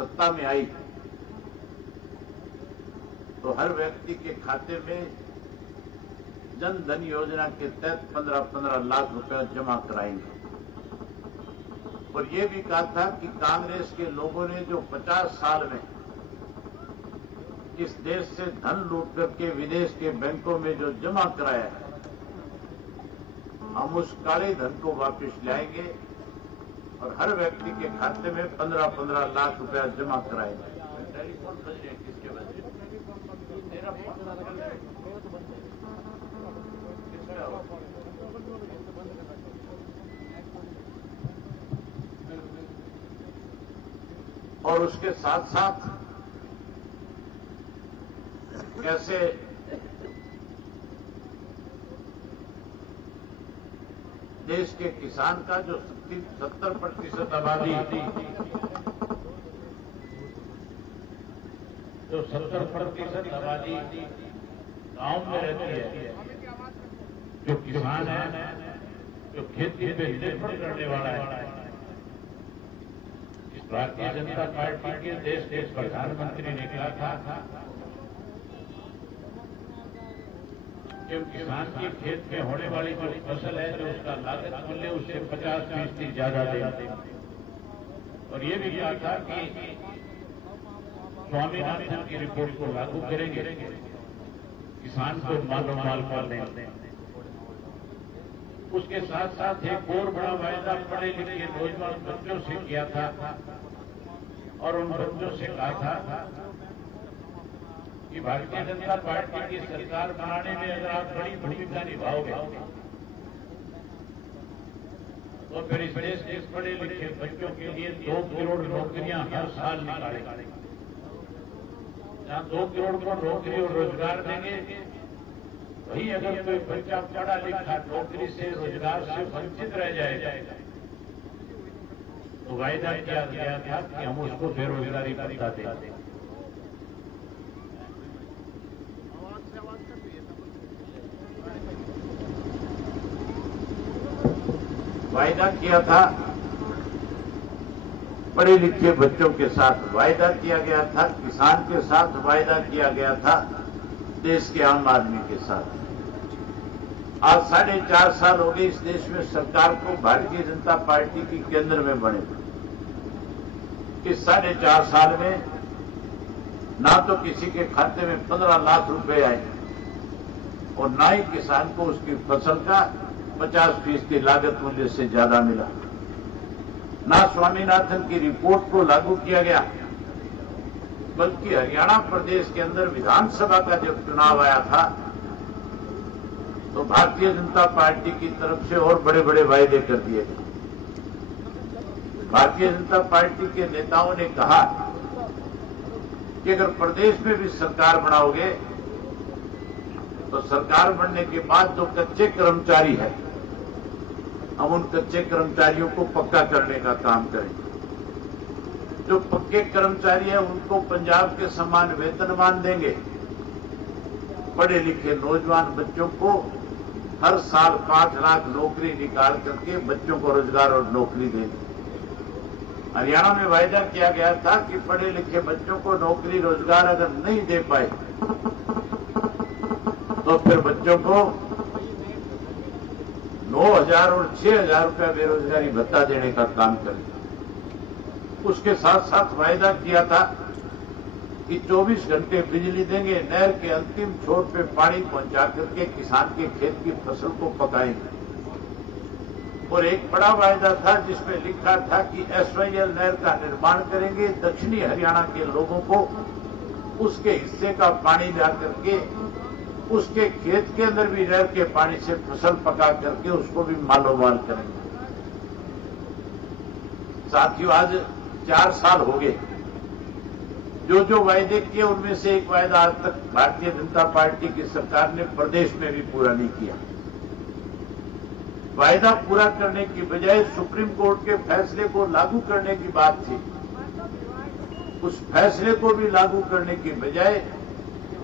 सत्ता में आई तो हर व्यक्ति के खाते में जन धन योजना के तहत 15-15 लाख रुपए जमा कराएंगे। और ये भी कहा था कि कांग्रेस के लोगों ने जो 50 साल में इस देश से धन लूट करके विदेश के बैंकों में जो जमा कराया है, हम उस काले धन को वापस लाएंगे और हर व्यक्ति के खाते में 15-15 लाख रुपया जमा कराएंगे। टेलीफोन बज रहे हैं, किसके बज रहे? और उसके साथ साथ कैसे देश के किसान का जो 70% आबादी, जो 70% आबादी गांव में रहती है, जो किसान है, जो खेती पे निर्भर करने वाला है, इस भारतीय जनता पार्टी के देश के प्रधानमंत्री ने कहा था कि किसान के खेत में होने वाली जो फसल है, जो उसका लागत मूल्य उससे 50% ज्यादा देंगे। और ये भी कहा था कि स्वामीनाथन की रिपोर्ट को लागू करेंगे, किसान को मालो माल कर देंगे। उसके साथ साथ एक और बड़ा वायदा पढ़े लिखे नौजवान बच्चों से किया था और उन बच्चों से कहा था कि भारतीय जनता पार्टी की सरकार बनाने में अगर आप बड़ी भूमिका निभाओगे तो फिर इस देश के पढ़े लिखे बच्चों के लिए 2 करोड़ नौकरियां हर साल निकालेंगे। जहां 2 करोड़ को नौकरी और रोजगार देंगे, वही अगर कोई बच्चा पढ़ा लिखा नौकरी से रोजगार से वंचित रह जाएगा तो वायदा किया गया था कि हम उसको बेरोजगारी भत्ता देंगे। वायदा किया था पढ़े लिखे बच्चों के साथ, वायदा किया गया था किसान के साथ, वायदा किया गया था देश के आम आदमी के साथ। आज 4.5 साल हो गए इस देश में सरकार को भारतीय जनता पार्टी की केंद्र में बने। इस 4.5 साल में ना तो किसी के खाते में 15 लाख रुपए आए और ना ही किसान को उसकी फसल का 50% लागत मूल्य से ज्यादा मिला। ना स्वामीनाथन की रिपोर्ट को लागू किया गया, बल्कि हरियाणा प्रदेश के अंदर विधानसभा का जब चुनाव आया था तो भारतीय जनता पार्टी की तरफ से और बड़े बड़े वायदे कर दिए गए। भारतीय जनता पार्टी के नेताओं ने कहा कि अगर प्रदेश में भी सरकार बनाओगे तो सरकार बनने के बाद जो कच्चे कर्मचारी है, हम उन कच्चे कर्मचारियों को पक्का करने का काम करेंगे। जो पक्के कर्मचारी हैं उनको पंजाब के समान वेतनमान देंगे। पढ़े लिखे नौजवान बच्चों को हर साल 5 लाख नौकरी निकाल करके बच्चों को रोजगार और नौकरी देंगे। हरियाणा में वायदा किया गया था कि पढ़े लिखे बच्चों को नौकरी रोजगार अगर नहीं दे पाए तो फिर बच्चों को 9,000 और 6,000 रुपया बेरोजगारी भत्ता देने का काम करेंगे। उसके साथ साथ वायदा किया था कि 24 घंटे बिजली देंगे, नहर के अंतिम छोर पे पानी पहुंचा करके किसान के खेत की फसल को पकाएंगे। और एक बड़ा वायदा था जिसमें लिखा था कि SYL नहर का निर्माण करेंगे, दक्षिणी हरियाणा के लोगों को उसके हिस्से का पानी ला करके उसके खेत के अंदर भी नहर के पानी से फसल पका करके उसको भी मालोमाल करेंगे। साथियों, आज 4 साल हो गए। जो वायदे किए उनमें से एक वायदा आज तक भारतीय जनता पार्टी की सरकार ने प्रदेश में भी पूरा नहीं किया। वायदा पूरा करने की बजाय सुप्रीम कोर्ट के फैसले को लागू करने की बात थी। उस फैसले को भी लागू करने की बजाय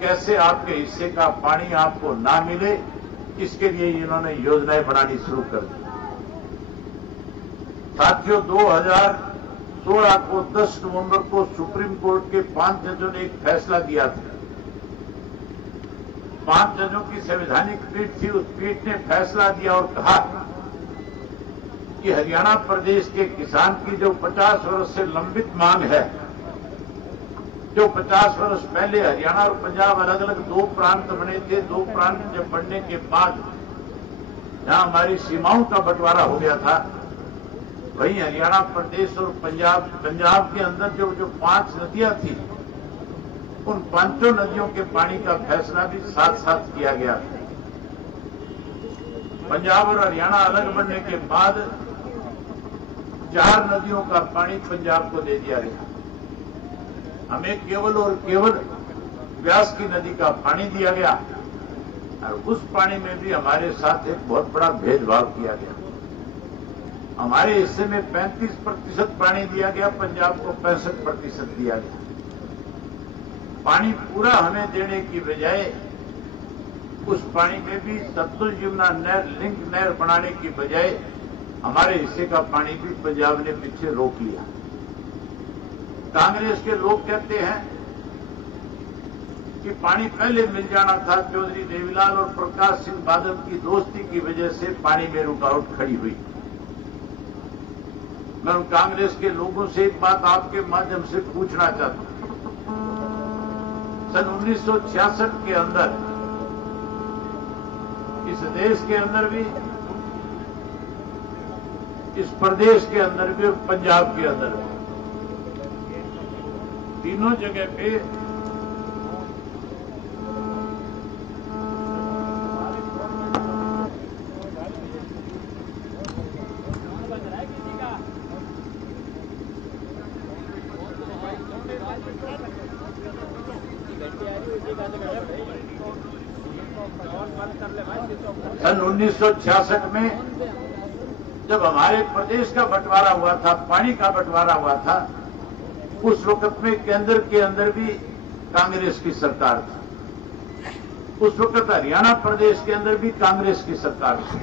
कैसे आपके हिस्से का पानी आपको ना मिले, इसके लिए इन्होंने योजनाएं बनानी शुरू कर दी। साथियों, 16 को 10 नवंबर को सुप्रीम कोर्ट के 5 जजों ने एक फैसला दिया था। 5 जजों की संवैधानिक पीठ थी। उस पीठ ने फैसला दिया और कहा कि हरियाणा प्रदेश के किसान की जो 50 वर्ष से लंबित मांग है, जो 50 वर्ष पहले हरियाणा और पंजाब अलग अलग 2 प्रांत बने थे, 2 प्रांत जब बनने के बाद जहां हमारी सीमाओं का बंटवारा हो गया था, वहीं हरियाणा प्रदेश और पंजाब के अंदर जो 5 नदियां थी, उन 5 नदियों के पानी का फैसला भी साथ साथ किया गया। पंजाब और हरियाणा अलग बनने के बाद 4 नदियों का पानी पंजाब को दे दिया गया। हमें केवल और केवल व्यास की नदी का पानी दिया गया और उस पानी में भी हमारे साथ एक बहुत बड़ा भेदभाव किया गया। हमारे हिस्से में 35% पानी दिया गया, पंजाब को 65% दिया गया। पानी पूरा हमें देने की बजाय उस पानी में भी सतलुज यमुना नहर लिंक नहर बनाने की बजाय हमारे हिस्से का पानी भी पंजाब ने पीछे रोक लिया। कांग्रेस के लोग कहते हैं कि पानी पहले मिल जाना था। चौधरी देवीलाल और प्रकाश सिंह बादल की दोस्ती की वजह से पानी में रुकावट खड़ी हुई। मैं उन कांग्रेस के लोगों से एक बात आपके माध्यम से पूछना चाहता हूं। सन 1966 के अंदर इस देश के अंदर भी, इस प्रदेश के अंदर भी और पंजाब के अंदर भी, तीनों जगह पे सन 1966 में जब हमारे प्रदेश का बंटवारा हुआ था, पानी का बंटवारा हुआ था, उस वक्त में केंद्र के अंदर भी कांग्रेस की सरकार थी। उस वक्त हरियाणा प्रदेश के अंदर भी कांग्रेस की सरकार थी,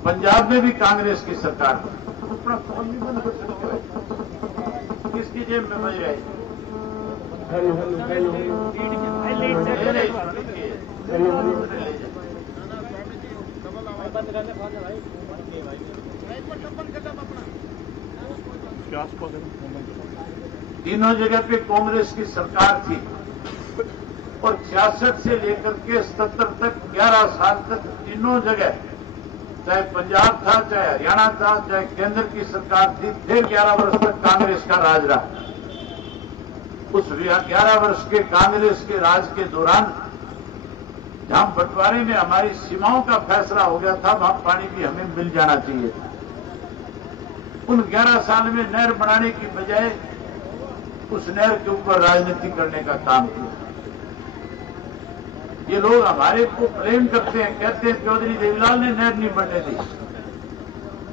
पंजाब में भी कांग्रेस की सरकार थी। अपना फोन भी बंद कर सकते हो, किसकी जेब में बज रहा है? तीनों जगह पे कांग्रेस की सरकार थी और 66 से लेकर के 77 तक 11 साल तक तीनों जगह, चाहे पंजाब था, चाहे हरियाणा था, चाहे केंद्र की सरकार थी, फिर 11 वर्ष तक कांग्रेस का राज रहा। उस 11 वर्ष के कांग्रेस के राज के दौरान जहां बंटवारे में हमारी सीमाओं का फैसला हो गया था, वहां पानी भी हमें मिल जाना चाहिए था। उन 11 साल में नहर बनाने की बजाय उस नहर के ऊपर राजनीति करने का काम किया। ये लोग हमारे को ब्लेम करते हैं, कहते हैं चौधरी देवीलाल ने नहर नहीं बनने दी।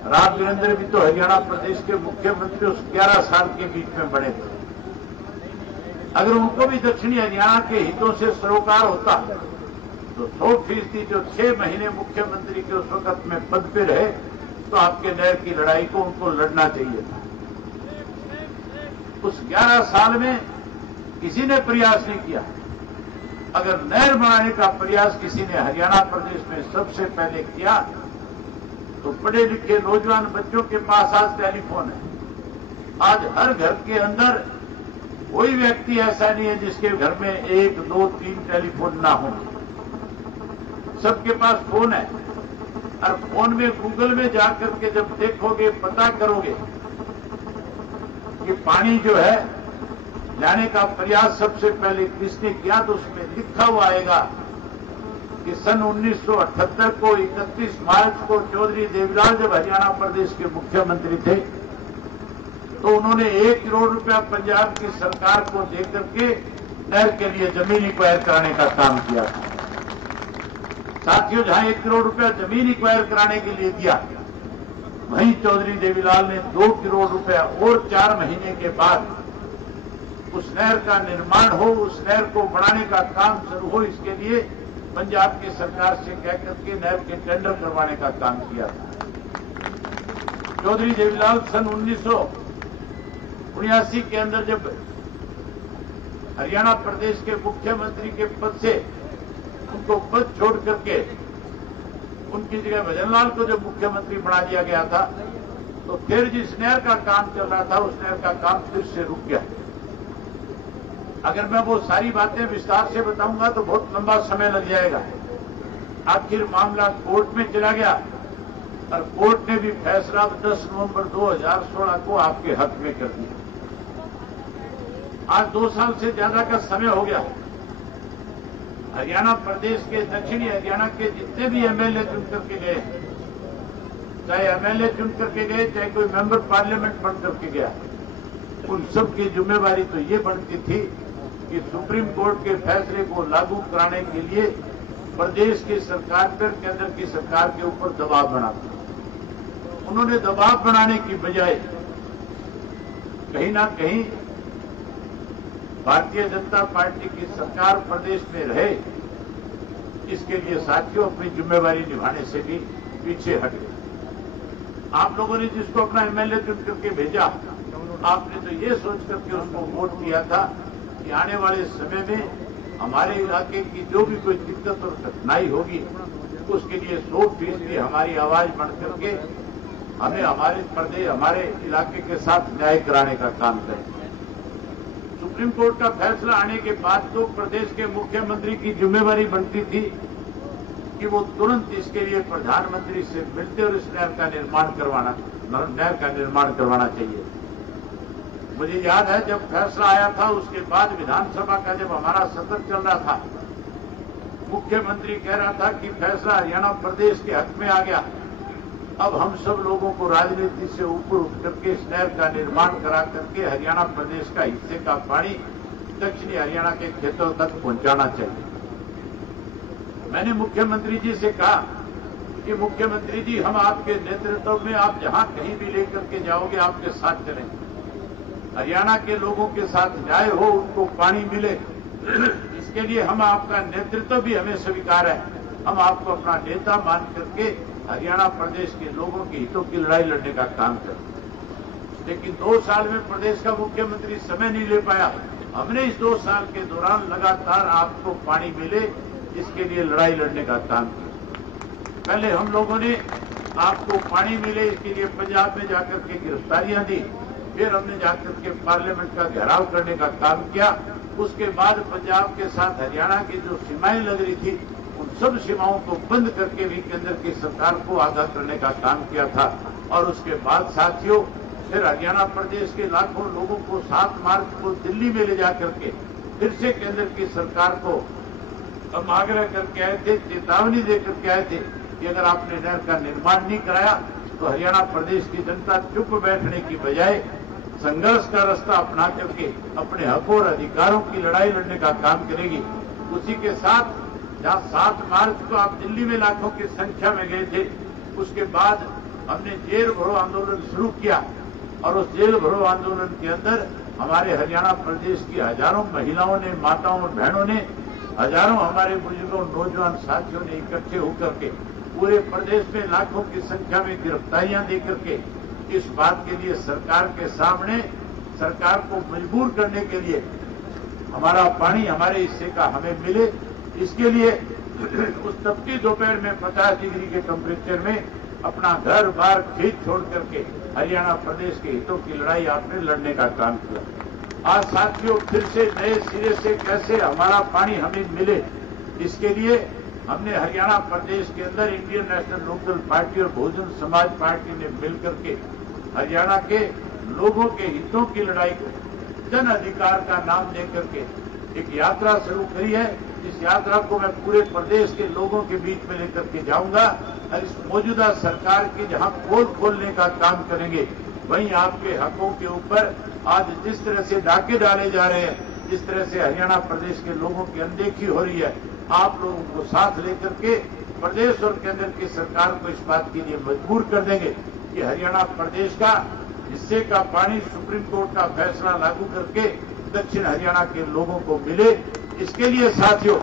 राव वीरेंद्र भी तो हरियाणा प्रदेश के मुख्यमंत्री उस 11 साल के बीच में बने थे। अगर उनको भी दक्षिणी हरियाणा के हितों से सरोकार होता तो 100% जो 6 महीने मुख्यमंत्री के उस वक्त में पद पे रहे, तो आपके नहर की लड़ाई को उनको लड़ना चाहिए था। उस 11 साल में किसी ने प्रयास नहीं किया। अगर नहर बनाने का प्रयास किसी ने हरियाणा प्रदेश में सबसे पहले किया, तो पढ़े लिखे नौजवान बच्चों के पास आज टेलीफोन है। आज हर घर के अंदर कोई व्यक्ति ऐसा नहीं है जिसके घर में 1, 2, 3 टेलीफोन ना हो। सबके पास फोन है और फोन में गूगल में जाकर के जब देखोगे, पता करोगे कि पानी जो है लाने का प्रयास सबसे पहले किसने किया, तो उसमें लिखा हुआ आएगा कि सन 1978 को 31 मार्च को चौधरी देवीलाल जब हरियाणा प्रदेश के मुख्यमंत्री थे, तो उन्होंने 1 करोड़ रुपया पंजाब की सरकार को देकर के नहर के लिए जमीन एक्वायर कराने का काम किया था। साथियों, जहां 1 करोड़ रुपया जमीन एक्वायर कराने के लिए दिया, वहीं चौधरी देवीलाल ने 2 करोड़ रुपया और 4 महीने के बाद उस नहर का निर्माण हो, उस नहर को बढ़ाने का काम शुरू हो, इसके लिए पंजाब की सरकार से कहकर के नहर के टेंडर करवाने का काम किया था। चौधरी देवीलाल सन 1979 के अंदर जब हरियाणा प्रदेश के मुख्यमंत्री के पद से उनको पद छोड़ करके उनकी जगह भजनलाल को जब मुख्यमंत्री बना दिया गया था, तो फिर जिस नहर का काम चल रहा था उस नहर का काम फिर से रुक गया। अगर मैं वो सारी बातें विस्तार से बताऊंगा तो बहुत लंबा समय लग जाएगा। आखिर मामला कोर्ट में चला गया और कोर्ट ने भी फैसला 10 नवंबर 2016 को आपके हक में कर दिया। आज 2 साल से ज्यादा का समय हो गया। हरियाणा प्रदेश के दक्षिणी हरियाणा के जितने भी एमएलए चुन करके गए, चाहे एमएलए चुन करके गए, चाहे कोई मेंबर पार्लियामेंट बन करके गया, उन सब की जिम्मेवारी तो ये बनती थी कि सुप्रीम कोर्ट के फैसले को लागू कराने के लिए प्रदेश की सरकार पर केंद्र की सरकार के ऊपर दबाव बनाना। उन्होंने दबाव बनाने की बजाय कहीं ना कहीं भारतीय जनता पार्टी की सरकार प्रदेश में रहे, इसके लिए साथियों अपनी जिम्मेवारी निभाने से भी पीछे हट गए। आप लोगों ने जिसको अपना एमएलए चुन करके भेजा, आपने तो ये सोच करके उसको वोट किया था कि आने वाले समय में हमारे इलाके की जो भी कोई दिक्कत और कठिनाई होगी उसके लिए 100% हमारी आवाज बन करके हमें हमारे इलाके के साथ न्याय कराने का काम करें। सुप्रीम कोर्ट का फैसला आने के बाद तो प्रदेश के मुख्यमंत्री की जिम्मेवारी बनती थी कि वो तुरंत इसके लिए प्रधानमंत्री से मिलते और इस नहर का निर्माण करवाना चाहिए। मुझे याद है जब फैसला आया था उसके बाद विधानसभा का जब हमारा सत्र चल रहा था, मुख्यमंत्री कह रहा था कि फैसला हरियाणा प्रदेश के हक में आ गया, अब हम सब लोगों को राजनीति से ऊपर उठ करके इस नहर का निर्माण करा करके हरियाणा प्रदेश का हिस्से का पानी दक्षिणी हरियाणा के खेतों तक पहुंचाना चाहिए। मैंने मुख्यमंत्री जी से कहा कि मुख्यमंत्री जी, हम आपके नेतृत्व में आप जहां कहीं भी लेकर के जाओगे आपके साथ चलेंगे। हरियाणा के लोगों के साथ न्याय हो, उनको पानी मिले, इसके लिए हम आपका नेतृत्व भी हमें स्वीकार है। हम आपको अपना नेता मान करके हरियाणा प्रदेश के लोगों के हितों की लड़ाई लड़ने का काम करें। लेकिन 2 साल में प्रदेश का मुख्यमंत्री समय नहीं ले पाया। हमने इस 2 साल के दौरान लगातार आपको पानी मिले इसके लिए लड़ाई लड़ने का काम किया। पहले हम लोगों ने आपको पानी मिले इसके लिए पंजाब में जाकर के गिरफ्तारियां दी, फिर हमने जाकर के पार्लियामेंट का घेराव करने का काम किया। उसके बाद पंजाब के साथ हरियाणा की जो सीमाएं लग रही थी उन सब सीमाओं को बंद करके भी केंद्र की सरकार को आगाह करने का काम किया था। और उसके बाद साथियों फिर हरियाणा प्रदेश के लाखों लोगों को 7 मार्च को दिल्ली में ले जाकर के फिर से केंद्र की सरकार को हम आग्रह करके आए थे, चेतावनी देकर के आए थे कि अगर आपने नहर का निर्माण नहीं कराया तो हरियाणा प्रदेश की जनता चुप बैठने की बजाय संघर्ष का रास्ता अपना करके अपने हकों और अधिकारों की लड़ाई लड़ने का काम करेगी। उसी के साथ जहां 7 मार्च को आप दिल्ली में लाखों की संख्या में गए थे, उसके बाद हमने जेल भरो आंदोलन शुरू किया और उस जेल भरो आंदोलन के अंदर हमारे हरियाणा प्रदेश की हजारों महिलाओं ने, माताओं और बहनों ने, हजारों हमारे बुजुर्गों नौजवान साथियों ने इकट्ठे होकर के पूरे प्रदेश में लाखों की संख्या में गिरफ्तारियां देकर के इस बात के लिए सरकार के सामने सरकार को मजबूर करने के लिए हमारा पानी हमारे हिस्से का हमें मिले, इसके लिए उस तपती दोपहर में 50 डिग्री के टेम्परेचर में अपना घर बार खेत छोड़ करके हरियाणा प्रदेश के हितों की लड़ाई आपने लड़ने का काम किया। आज साथियों फिर से नए सिरे से कैसे हमारा पानी हमें मिले, इसके लिए हमने हरियाणा प्रदेश के अंदर इंडियन नेशनल लोकदल पार्टी और बहुजन समाज पार्टी ने मिलकर के हरियाणा के लोगों के हितों की लड़ाई को जन अधिकार का नाम देकर के एक यात्रा शुरू करी है। इस यात्रा को मैं पूरे प्रदेश के लोगों के बीच में लेकर के जाऊंगा और इस मौजूदा सरकार की जहां पोल खोलने का काम करेंगे, वहीं आपके हकों के ऊपर आज जिस तरह से डाके डाले जा रहे हैं, जिस तरह से हरियाणा प्रदेश के लोगों की अनदेखी हो रही है, आप लोगों को साथ लेकर के प्रदेश और केंद्र की सरकार को इस बात के लिए मजबूर कर देंगे कि हरियाणा प्रदेश का हिस्से का पानी सुप्रीम कोर्ट का फैसला लागू करके दक्षिण हरियाणा के लोगों को मिले। इसके लिए साथियों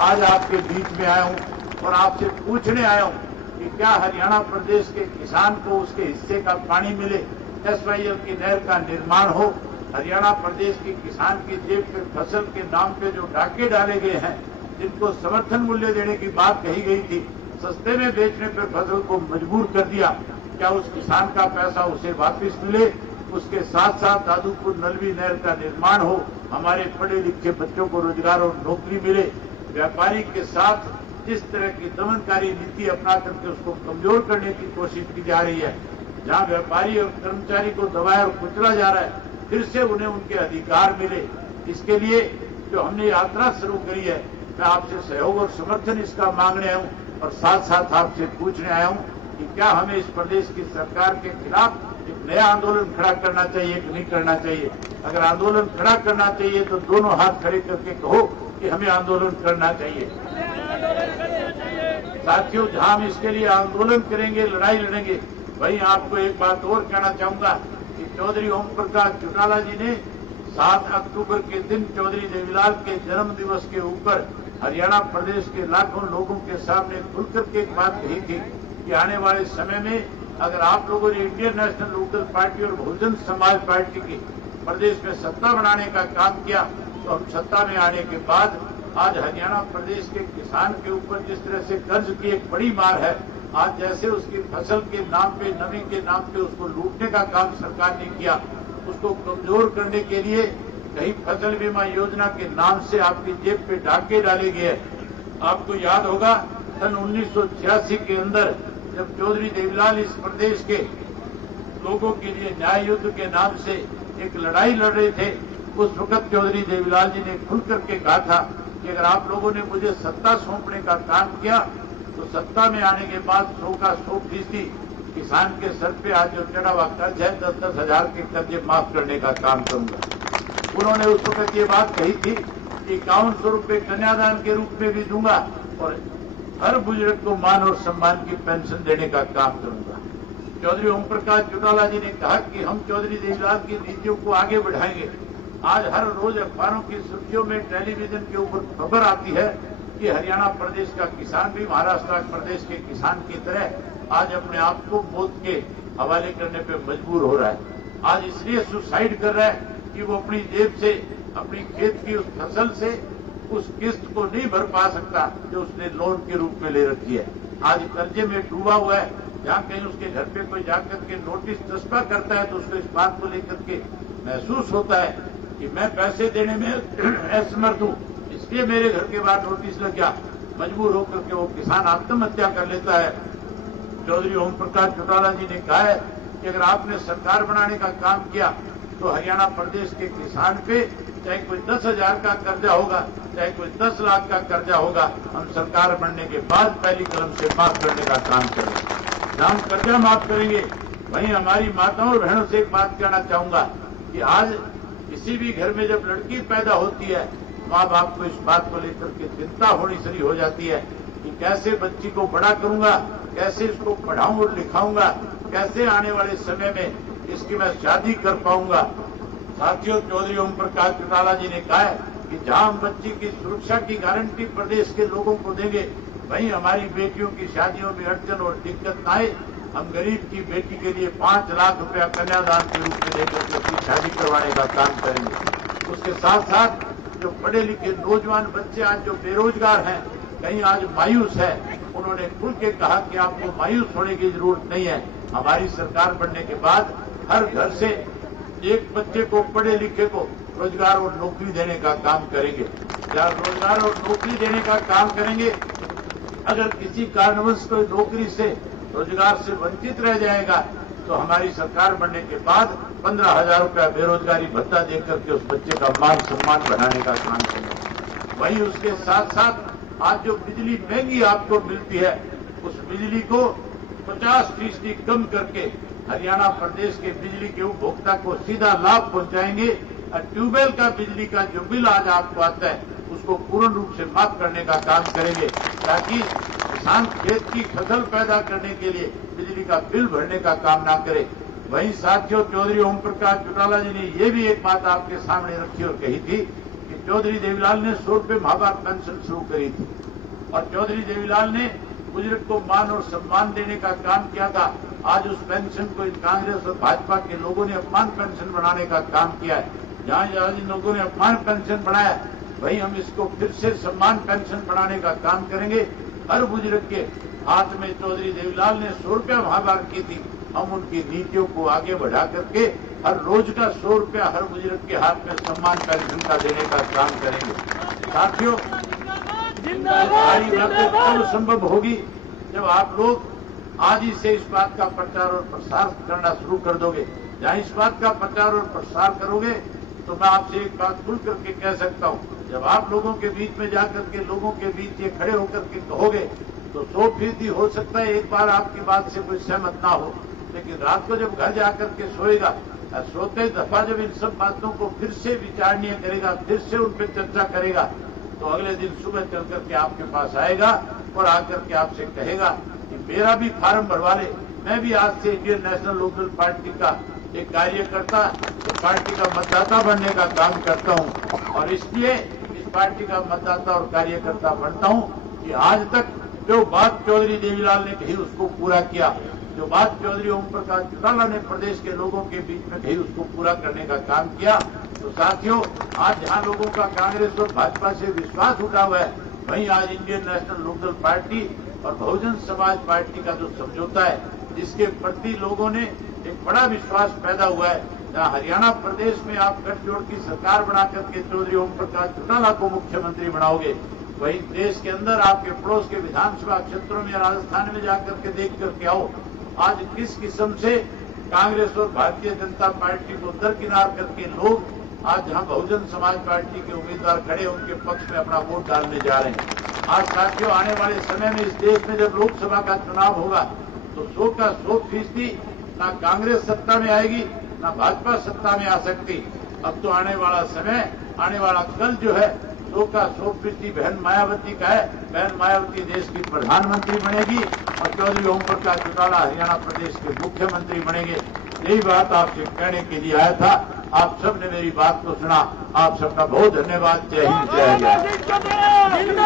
आज आपके बीच में आया हूं और आपसे पूछने आया हूं कि क्या हरियाणा प्रदेश के किसान को उसके हिस्से का पानी मिले, SYL की नहर का निर्माण हो हरियाणा प्रदेश के किसान की जेब पे फसल के नाम पे जो डाके डाले गए हैं, जिनको समर्थन मूल्य देने की बात कही गई थी, सस्ते में बेचने पर फसल को मजबूर कर दिया। क्या उस किसान का पैसा उसे वापस मिले? उसके साथ साथ दादूपुर नलवी नहर का निर्माण हो, हमारे पढ़े लिखे बच्चों को रोजगार और नौकरी मिले। व्यापारी के साथ जिस तरह की दमनकारी नीति अपना करके उसको कमजोर करने की कोशिश की जा रही है, जहां व्यापारी और कर्मचारी को दबाया और कुचला जा रहा है, फिर से उन्हें उनके अधिकार मिले, इसके लिए जो हमने यात्रा शुरू करी है, मैं आपसे सहयोग और समर्थन इसका मांगने आया हूं और साथ साथ आपसे पूछने आया हूं कि क्या हमें इस प्रदेश की सरकार के खिलाफ एक नया आंदोलन खड़ा करना चाहिए कि नहीं करना चाहिए? अगर आंदोलन खड़ा करना चाहिए तो दोनों हाथ खड़े करके कहो कि हमें आंदोलन करना चाहिए। साथियों, जहां हम इसके लिए आंदोलन करेंगे, लड़ाई लड़ेंगे, वहीं आपको एक बात और कहना चाहूंगा कि चौधरी ओम प्रकाश चौटाला जी ने 7 अक्टूबर के दिन चौधरी देवीलाल के जन्म दिवस के ऊपर हरियाणा प्रदेश के लाखों लोगों के सामने खुलकर के एक बात कही थी कि आने वाले समय में अगर आप लोगों ने इंडियन नेशनल लोकल पार्टी और बहुजन समाज पार्टी की प्रदेश में सत्ता बनाने का काम किया, तो हम सत्ता में आने के बाद आज हरियाणा प्रदेश के किसान के ऊपर जिस तरह से कर्ज की एक बड़ी मार है, आज जैसे उसकी फसल के नाम पे, नमी के नाम पे उसको लूटने का काम सरकार ने किया, उसको कमजोर करने के लिए कहीं फसल बीमा योजना के नाम से आपकी जेब पे डाके डाले गए। आपको याद होगा सन 1986 के अंदर जब चौधरी देवीलाल इस प्रदेश के लोगों के लिए न्याय युद्ध के नाम से एक लड़ाई लड़ रहे थे, उस वक्त चौधरी देवीलाल जी ने खुल करके कहा था कि अगर आप लोगों ने मुझे सत्ता सौंपने का काम किया तो सत्ता में आने के बाद 100 का 100% किसान के सर पे आज जो चढ़ा हुआ कर्ज है 10-10 हजार के कर्जे माफ करने का काम करूंगा। उन्होंने उस वक्त ये बात कही थी कि 5100 रुपये कन्यादान के रूप में भी दूंगा और हर बुजुर्ग को मान और सम्मान की पेंशन देने का काम करूंगा। चौधरी ओम प्रकाश चौटाला जी ने कहा कि हम चौधरी देवीलाल की नीतियों को आगे बढ़ाएंगे। आज हर रोज अखबारों की सुर्खियों में, टेलीविजन के ऊपर खबर आती है कि हरियाणा प्रदेश का किसान भी महाराष्ट्र प्रदेश के किसान की तरह आज अपने आप को मौत के हवाले करने पे मजबूर हो रहा है। आज इसलिए सुसाइड कर रहा है कि वो अपनी जेब से, अपनी खेत की उस फसल से उस किस्त को नहीं भर पा सकता जो उसने लोन के रूप में ले रखी है। आज कर्जे में डूबा हुआ है। जहां कहीं उसके घर पे कोई जाकर के नोटिस चस्पा करता है तो उसको इस बात को लेकर के महसूस होता है कि मैं पैसे देने में असमर्थ हूं, इसलिए मेरे घर के बाहर नोटिस लग गया। मजबूर होकर के वो किसान आत्महत्या कर लेता है। चौधरी ओम प्रकाश चौटाला जी ने कहा है कि अगर आपने सरकार बनाने का काम किया तो हरियाणा प्रदेश के किसान पे चाहे कोई 10,000 का कर्जा होगा, चाहे कोई 10 लाख का कर्जा होगा, हम सरकार बनने के बाद पहली कलम से माफ करने का काम करेंगे। हम कर्जा माफ करेंगे। वहीं हमारी माताओं और बहनों से एक बात कहना चाहूंगा कि आज किसी भी घर में जब लड़की पैदा होती है, माँ बाप को इस बात को लेकर के चिंता होनी शुरू हो जाती है कि कैसे बच्ची को बड़ा करूंगा, कैसे इसको पढ़ाऊं और लिखाऊंगा, कैसे आने वाले समय में इसकी मैं शादी कर पाऊंगा। साथियों, चौधरी ओम प्रकाश चौटाला जी ने कहा है कि जहां हम बच्ची की सुरक्षा की गारंटी प्रदेश के लोगों को देंगे, वहीं हमारी बेटियों की शादियों में अड़चन और दिक्कत न आए। हम गरीब की बेटी के लिए 5 लाख रुपया कन्यादान के रूप में देकर के उसकी शादी करवाने का काम करेंगे। उसके साथ साथ जो पढ़े लिखे नौजवान बच्चे आज जो बेरोजगार हैं, कहीं आज मायूस है, उन्होंने खुल के कहा कि आपको मायूस होने की जरूरत नहीं है। हमारी सरकार बनने के बाद हर घर से एक बच्चे को, पढ़े लिखे को रोजगार और नौकरी देने का काम करेंगे। या रोजगार और नौकरी देने का काम करेंगे। अगर किसी कारणवश कोई नौकरी से, रोजगार से वंचित रह जाएगा तो हमारी सरकार बनने के बाद 15,000 रुपया बेरोजगारी भत्ता देकर के उस बच्चे का मान सम्मान बढ़ाने का काम करेंगे। वहीं उसके साथ साथ आज जो बिजली महंगी आपको मिलती है, उस बिजली को 50% कम करके हरियाणा प्रदेश के बिजली के उपभोक्ता को सीधा लाभ पहुंचाएंगे। और ट्यूबवेल का बिजली का जो बिल आज आपको आता है उसको पूर्ण रूप से माफ करने का काम करेंगे, ताकि किसान खेत की फसल पैदा करने के लिए बिजली का बिल भरने का काम ना करे। वहीं साथियों, चौधरी ओम प्रकाश चौटाला जी ने यह भी एक बात आपके सामने रखी और कही थी कि चौधरी देवीलाल ने 100 रुपये माँ बाप पेंशन शुरू करी थी और चौधरी देवीलाल ने बुजुर्ग को मान और सम्मान देने का काम किया था। आज उस पेंशन को कांग्रेस और भाजपा के लोगों ने अपमान पेंशन बनाने का काम किया है। जहां जिन लोगों ने अपमान पेंशन बढ़ाया, वहीं हम इसको फिर से सम्मान पेंशन बढ़ाने का काम करेंगे। हर बुजुर्ग के हाथ में चौधरी देवीलाल ने 100 रुपया महाभार की थी, हम उनकी नीतियों को आगे बढ़ा करके हर रोज का 100 रुपया हर बुजुर्ग के हाथ में सम्मान पेंशन का देने का काम करेंगे। साथियों, सारी बातें तब संभव होगी जब आप लोग आज ही से इस बात का प्रचार और प्रसार करना शुरू कर दोगे। जहां इस बात का प्रचार और प्रसार करोगे तो मैं आपसे एक बात खुल करके कह सकता हूं, जब आप लोगों के बीच में जाकर के लोगों के बीच ये खड़े होकर के कहोगे तो 100% हो सकता है एक बार आपकी बात से कोई सहमत ना हो, लेकिन रात को जब घर जाकर के सोएगा, सोते दफा जब इन सब बातों को फिर से विचारणीय करेगा, फिर से उन पर चर्चा करेगा, तो अगले दिन सुबह चल करके आपके पास आएगा और आकर के आपसे कहेगा कि मेरा भी फार्म भरवा ले, मैं भी आज से इंडियन नेशनल लोकदल पार्टी का एक कार्यकर्ता, इस पार्टी का मतदाता बनने का काम करता हूं और इसलिए इस पार्टी का मतदाता और कार्यकर्ता बनता हूं कि आज तक जो बात चौधरी देवीलाल ने कही उसको पूरा किया, जो बात चौधरी ओम प्रकाश चौटाला ने प्रदेश के लोगों के बीच में कही उसको पूरा करने का काम किया। तो साथियों, आज जहां लोगों का कांग्रेस और भाजपा से विश्वास उठा हुआ है, वहीं आज इंडियन नेशनल लोकदल पार्टी और बहुजन समाज पार्टी का जो समझौता है, जिसके प्रति लोगों ने एक बड़ा विश्वास पैदा हुआ है, जहां हरियाणा प्रदेश में आप गठजोड़ की सरकार बना करके चौधरी ओम प्रकाश चौटाला को मुख्यमंत्री बनाओगे, वहीं देश के अंदर आपके पड़ोस के विधानसभा क्षेत्रों में राजस्थान में जाकर के देख करके आओ आज किस किस्म से कांग्रेस और भारतीय जनता पार्टी को दरकिनार करके लोग आज जहां बहुजन समाज पार्टी के उम्मीदवार खड़े उनके पक्ष में अपना वोट डालने जा रहे हैं। आज साथियों, आने वाले समय में इस देश में जब लोकसभा का चुनाव होगा तो 100 का 100% ना कांग्रेस सत्ता में आएगी ना भाजपा सत्ता में आ सकती। अब तो आने वाला समय, आने वाला कल जो है 100 का 100% बहन मायावती का है। बहन मायावती देश की प्रधानमंत्री बनेगी और चौधरी ओम प्रकाश चौटाला हरियाणा प्रदेश के मुख्यमंत्री बनेंगे। यही बात आपसे कहने के लिए आया था। आप सब ने मेरी बात को सुना, आप सबका बहुत धन्यवाद। जय हिंद, जय हरियाणा।